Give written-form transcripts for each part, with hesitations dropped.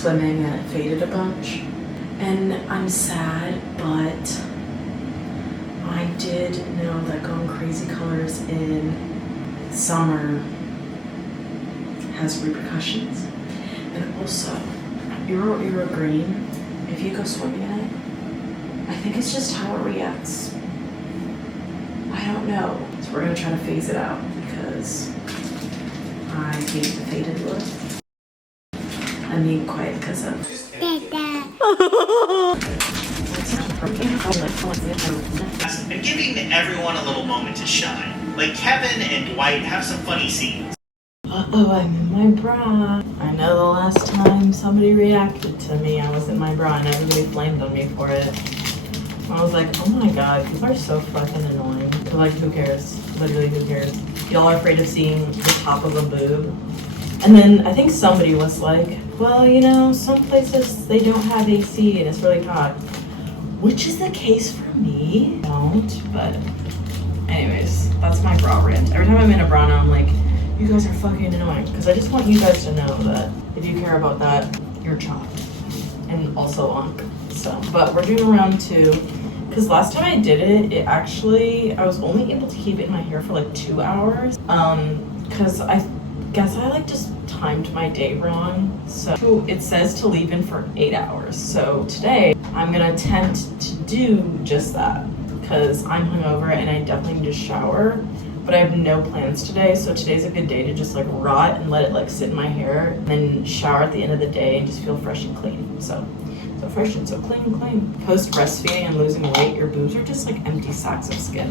swimming and it faded a bunch. And I'm sad, but I did know that going crazy colors in summer has repercussions. And also, Euro green, if you go swimming in it, I think it's just how it reacts. I don't know. So we're gonna try to phase it out because I hate the faded look. I'm being quiet because of and giving everyone a little moment to shine. Like Kevin and Dwight have some funny scenes. Uh-oh, I'm in my bra. I know the last time somebody reacted to me, I was in my bra and everybody flamed on me for it. I was like, oh my god, people are so fucking annoying. But like, who cares? Literally, who cares? Y'all are afraid of seeing the top of a boob. And then I think somebody was like, well, you know, some places they don't have AC and it's really hot. Which is the case for me. I don't, but anyways, that's my bra rant. Every time I'm in a bra now, I'm like, you guys are fucking annoying. Because I just want you guys to know that if you care about that, you're chopped. And also Onk. So, but we're doing round 2. Because last time I did it actually, I was only able to keep it in my hair for like 2 hours. Because I guess I like just timed my day wrong. So it says to leave in for 8 hours. So today I'm gonna attempt to do just that because I'm hungover and I definitely need to shower, but I have no plans today. So today's a good day to just like rot and let it like sit in my hair and then shower at the end of the day and just feel fresh and clean. So fresh and so clean. Post breastfeeding and losing weight, your boobs are just like empty sacks of skin.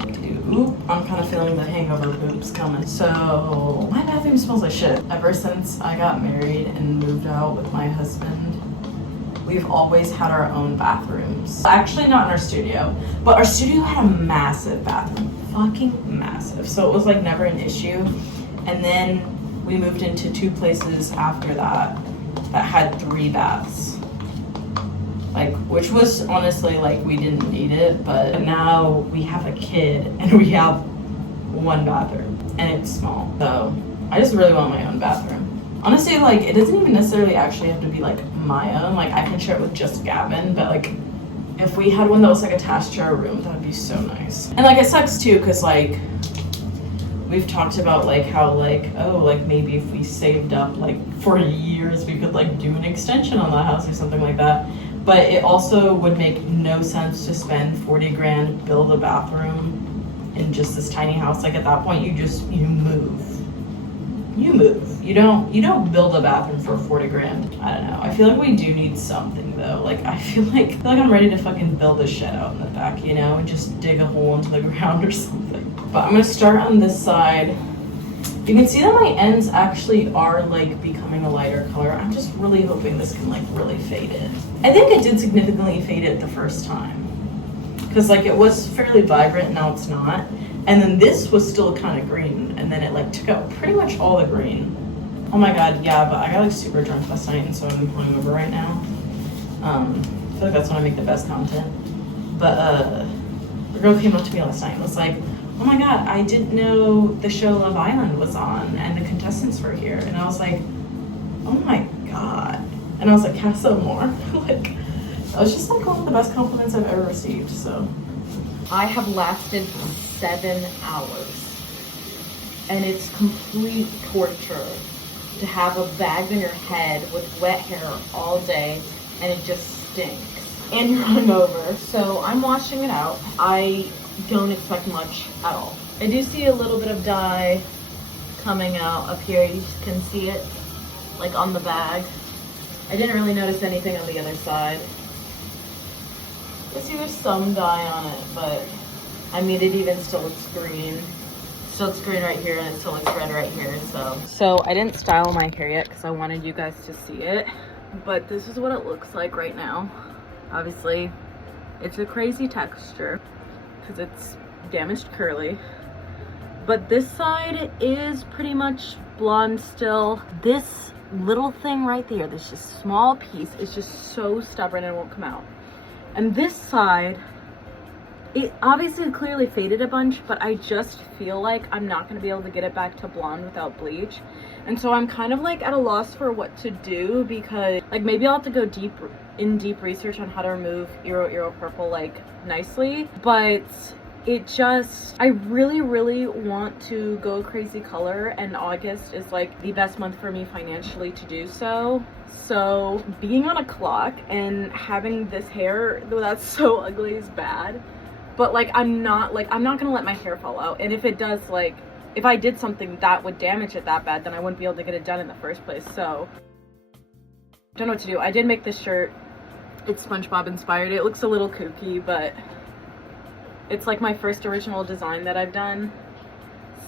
Oop, I'm kind of feeling the hangover boobs coming. So my bathroom smells like shit. Ever since I got married and moved out with my husband, we've always had our own bathrooms. Actually not in our studio, but our studio had a massive bathroom, fucking massive. So it was like never an issue. And then we moved into 2 places after that had 3 baths. Like, which was honestly like we didn't need it, but now we have a kid and we have 1 bathroom and it's small. So I just really want my own bathroom. Honestly, like it doesn't even necessarily actually have to be like my own. Like I can share it with just Gavin, but like if we had one that was like attached to our room, that would be so nice. And like it sucks too, cause like we've talked about like how like, oh, like maybe if we saved up like for years, we could like do an extension on the house or something like that. But it also would make no sense to spend 40 grand, build a bathroom in just this tiny house. Like at that point, you move. You don't build a bathroom for 40 grand. I don't know. I feel like we do need something though. Like I feel like I'm ready to fucking build a shed out in the back, you know, and just dig a hole into the ground or something. But I'm gonna start on this side. You can see that my ends actually are like becoming a lighter color. I'm just really hoping this can like really fade it. I think it did significantly fade it the first time. Cause like it was fairly vibrant, now it's not. And then this was still kind of green and then it like took out pretty much all the green. Oh my God, yeah, but I got like super drunk last night and so I'm hungover right now. I feel like that's when I make the best content. But the girl came up to me last night and was like, oh my God, I didn't know the show Love Island was on and the contestants were here. And I was like, oh my God. And I was like, have some more. Like, that was just like one of the best compliments I've ever received, so. I have lasted 7 hours and it's complete torture to have a bag on your head with wet hair all day and it just stinks. And you're hungover, so I'm washing it out. I don't expect much at all. I do see a little bit of dye coming out up here. You can see it like on the bag. I didn't really notice anything on the other side. I see there's some dye on it, but I mean it even still looks green. Still looks green right here and it still looks red right here, so I didn't style my hair yet because I wanted you guys to see it, but this is what it looks like right now. Obviously it's a crazy texture because it's damaged curly, but this side is pretty much blonde still. This little thing right there, this just small piece, is just so stubborn and it won't come out. And this side it obviously clearly faded a bunch, but I just feel like I'm not going to be able to get it back to blonde without bleach. And so I'm kind of like at a loss for what to do, because like maybe I'll have to go deep research on how to remove Eero Purple like nicely, but it just, I really want to go crazy color, and August is like the best month for me financially to do so. So being on a clock and having this hair, though that's so ugly, is bad. But like I'm not gonna let my hair fall out, and if it does, like if I did something that would damage it that bad, then I wouldn't be able to get it done in the first place. So I don't know what to do. I did make this shirt. It's SpongeBob inspired. It looks a little kooky, but it's like my first original design that I've done.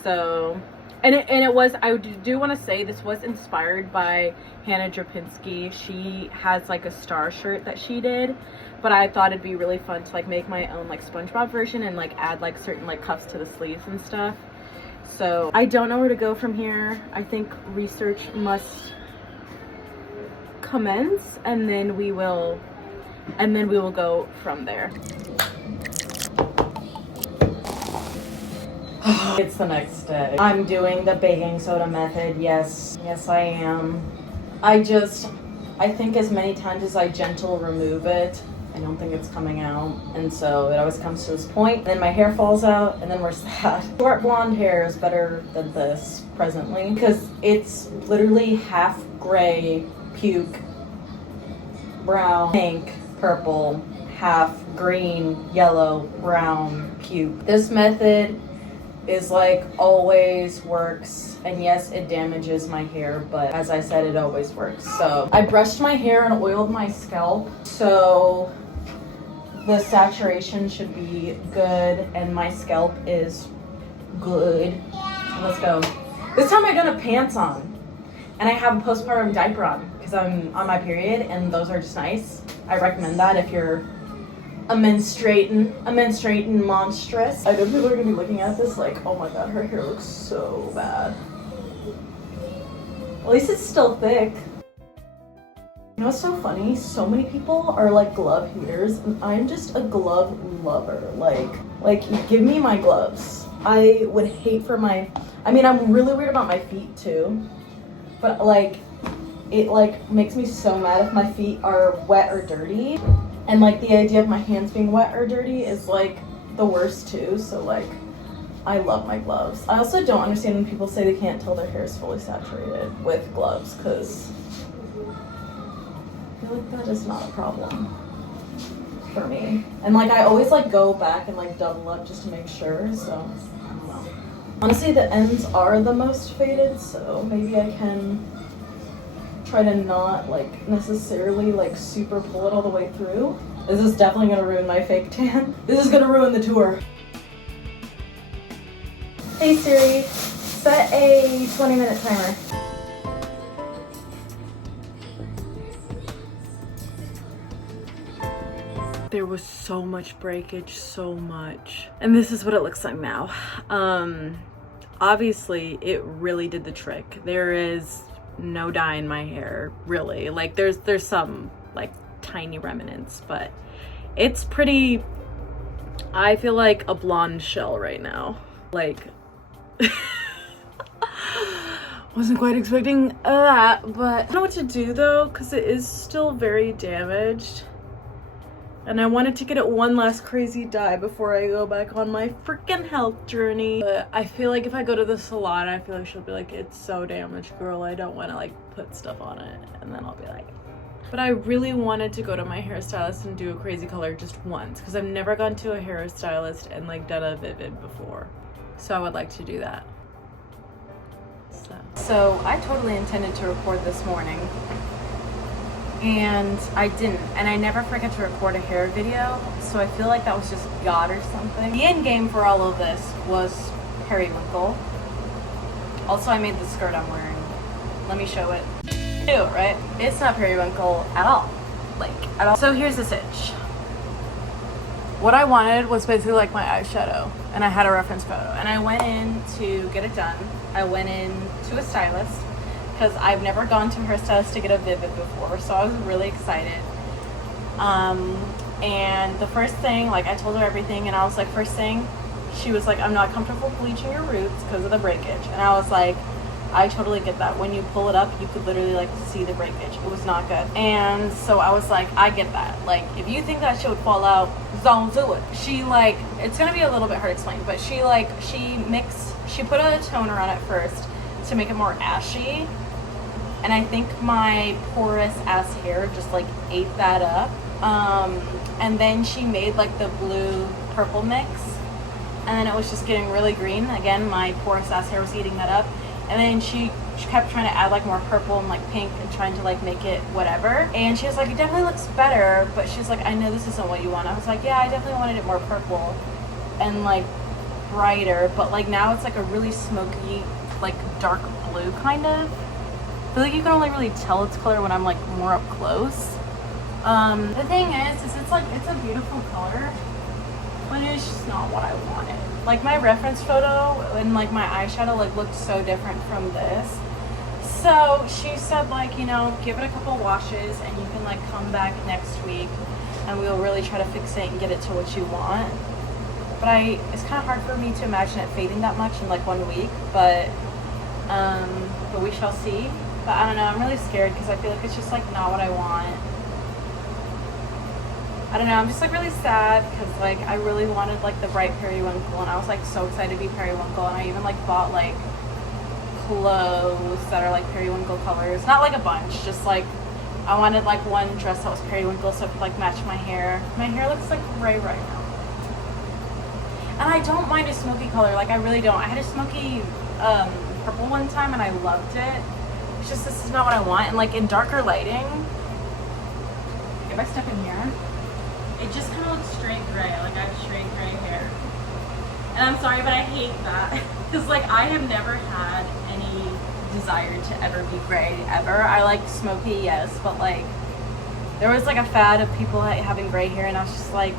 So, and it was, I do want to say this was inspired by Hannah Drapinski. She has like a star shirt that she did, but I thought it'd be really fun to like make my own like SpongeBob version and like add like certain like cuffs to the sleeves and stuff. So I don't know where to go from here. I think research must commence, and then we will go from there. It's the next day. I'm doing the baking soda method. Yes I am. I think as many times as I gentle remove it, I don't think it's coming out, and so it always comes to this point, then my hair falls out, and then we're sad. Short blonde hair is better than this presently, because it's literally half gray, puke, brown, pink, purple, half green, yellow, brown, puke. This method is like always works, and yes, it damages my hair, but as I said, it always works. So I brushed my hair and oiled my scalp, so the saturation should be good and my scalp is good. Let's go. This time I don't have pants on, and I have a postpartum diaper on because I'm on my period, and those are just nice. I recommend that if you're a menstruating monstrous. I know people are gonna be looking at this like, oh my god, her hair looks so bad. At least it's still thick. You know what's so funny? So many people are like glove haters, and I'm just a glove lover. Like give me my gloves. I would hate for I mean, I'm really weird about my feet too, but like it like makes me so mad if my feet are wet or dirty. And like the idea of my hands being wet or dirty is like the worst too. So like I love my gloves. I also don't understand when people say they can't tell their hair is fully saturated with gloves, because I feel like that is not a problem for me. And like I always like go back and like double up just to make sure. So I don't know. Honestly, the ends are the most faded, so maybe I can try to not like necessarily like super pull it all the way through. This is definitely gonna ruin my fake tan. This is gonna ruin the tour. Hey Siri, set a 20-minute timer. There was so much breakage, so much. And this is what it looks like now. Obviously it really did the trick. There is no dye in my hair, really. Like there's some like tiny remnants, but it's pretty, I feel like a blonde shell right now. Like wasn't quite expecting that, but I don't know what to do though, because it is still very damaged, and I wanted to get it one last crazy dye before I go back on my freaking health journey. But I feel like if I go to the salon, I feel like she'll be like, it's so damaged, girl. I don't want to like put stuff on it. And then I'll be like, but I really wanted to go to my hairstylist and do a crazy color just once, because I've never gone to a hairstylist and like done a vivid before. So I would like to do that. So I totally intended to record this morning, and I didn't, and I never forget to record a hair video, so I feel like that was just God or something. The end game for all of this was periwinkle. Also, I made the skirt I'm wearing. Let me show it. Ew, right? It's not periwinkle at all. Like, at all. So here's the sitch. What I wanted was basically like my eyeshadow, and I had a reference photo, and I went in to get it done. I went in to a stylist, because I've never gone to a hairstylist to get a vivid before, so I was really excited. And the first thing, like, I told her everything, and I was like, first thing, she was like, I'm not comfortable bleaching your roots because of the breakage. And I was like, I totally get that. When you pull it up, you could literally like see the breakage. It was not good. And so I was like, I get that. Like, if you think that shit would fall out, don't do it. She like, it's gonna be a little bit hard to explain, but she put a toner on it first to make it more ashy. And I think my porous ass hair just like ate that up. And then she made like the blue purple mix, and then it was just getting really green. Again, my porous ass hair was eating that up. And then she kept trying to add like more purple and like pink and trying to like make it whatever. And she was like, it definitely looks better, but she's like, I know this isn't what you want. I was like, yeah, I definitely wanted it more purple and like brighter, but like now it's like a really smoky, like dark blue kind of. I feel like you can only really tell its color when I'm like more up close. The thing is it's a beautiful color, but it's just not what I wanted. Like my reference photo and like my eyeshadow like looked so different from this. So she said like, you know, give it a couple washes and you can like come back next week and we'll really try to fix it and get it to what you want. But it's kind of hard for me to imagine it fading that much in like 1 week, but we shall see. But I don't know, I'm really scared because I feel like it's just like not what I want. I don't know, I'm just like really sad because like I really wanted like the bright periwinkle, and I was like so excited to be periwinkle, and I even like bought like clothes that are like periwinkle colors. Not like a bunch, just like I wanted like one dress that was periwinkle so it could like match my hair. My hair looks like gray right now. And I don't mind a smoky color, like I really don't. I had a smoky purple one time and I loved it. It's just this is not what I want. And like in darker lighting, if I step in here, it just kind of looks straight gray, like I have straight gray hair. And I'm sorry, but I hate that. Because like I have never had any desire to ever be gray, ever. I like smoky, yes, but like there was like a fad of people having gray hair, and I was just like,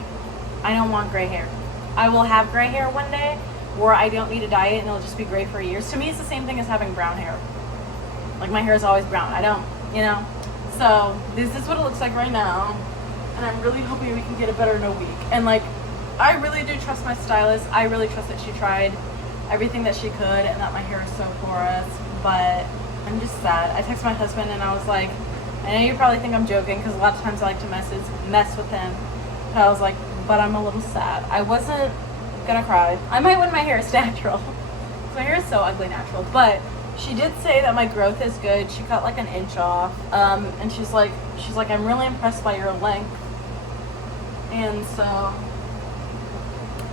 I don't want gray hair. I will have gray hair one day, or I don't need to dye it and it'll just be gray for years. To me, it's the same thing as having brown hair. Like my hair is always brown. I don't, you know? So this is what it looks like right now. And I'm really hoping we can get it better in a week. And like, I really do trust my stylist. I really trust that she tried everything that she could and that my hair is so porous. But I'm just sad. I texted my husband and I was like, I know you probably think I'm joking because a lot of times I like to mess with him. But I was like, but I'm a little sad. I wasn't gonna cry. I might when my hair is natural. My hair is so ugly natural. But she did say that my growth is good. She cut like an inch off. And she's like, I'm really impressed by your length. And so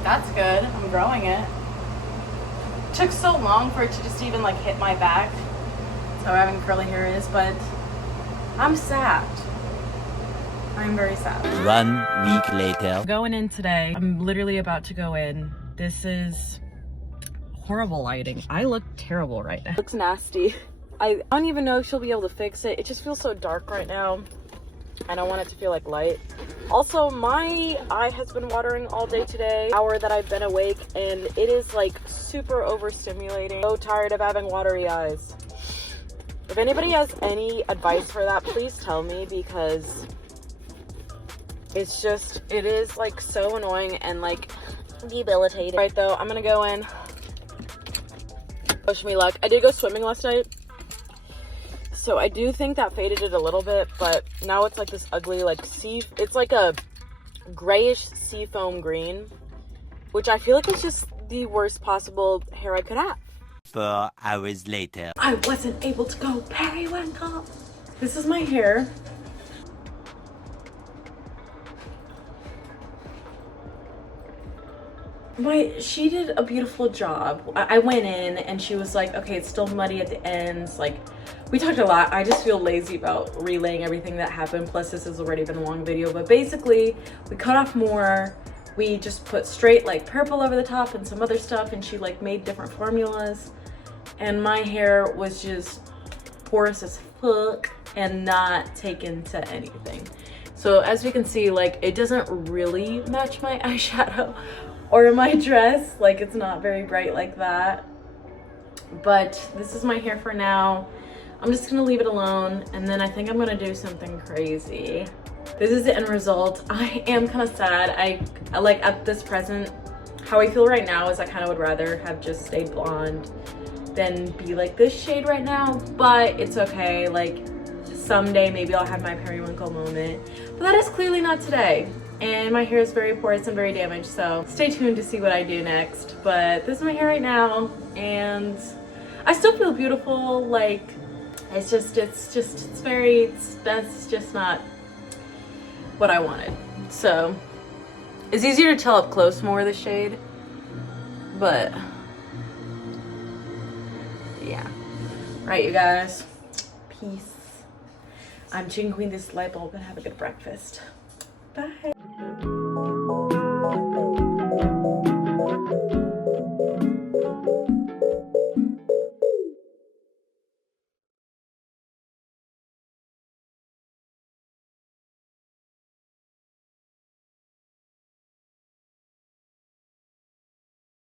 that's good. I'm growing it. It took so long for it to just even like hit my back. That's how having curly hair is, but I'm sad. I'm very sad. 1 week later. Going in today. I'm literally about to go in. This is horrible lighting. I look terrible right now. It looks nasty. I don't even know if she'll be able to fix it. It just feels so dark right now. I don't want it to feel like light. Also, my eye has been watering all day today, hour that I've been awake, and it is like super overstimulating. So tired of having watery eyes. If anybody has any advice for that, please tell me, because it is like so annoying and like debilitating. Right though, I'm gonna go in. Wish me luck. I did go swimming last night, so I do think that faded it a little bit, but now it's like this ugly like it's like a grayish seafoam green, which I feel like is just the worst possible hair I could have. 4 hours later. I wasn't able to go periwinkle. This is my hair. She did a beautiful job. I went in and she was like, okay, it's still muddy at the ends. Like, we talked a lot. I just feel lazy about relaying everything that happened. Plus, this has already been a long video. But basically, we cut off more. We just put straight like purple over the top and some other stuff. And she like made different formulas. And my hair was just porous as fuck and not taken to anything. So as we can see, like, it doesn't really match my eyeshadow or my dress. Like, it's not very bright like that. But this is my hair for now. I'm just gonna leave it alone, and then I think I'm gonna do something crazy. this is the end result. I am kind of sad. I like at this present, how I feel right now is I kind of would rather have just stayed blonde than be like this shade right now, but it's okay. Like someday maybe I'll have my periwinkle moment, but that is clearly not today. And my hair is very porous and very damaged, so stay tuned to see what I do next. But this is my hair right now, and I still feel beautiful. Like that's just not what I wanted. So it's easier to tell up close more of the shade, but yeah. Right, you guys, peace. I'm chewing this light bulb and have a good breakfast. Bye.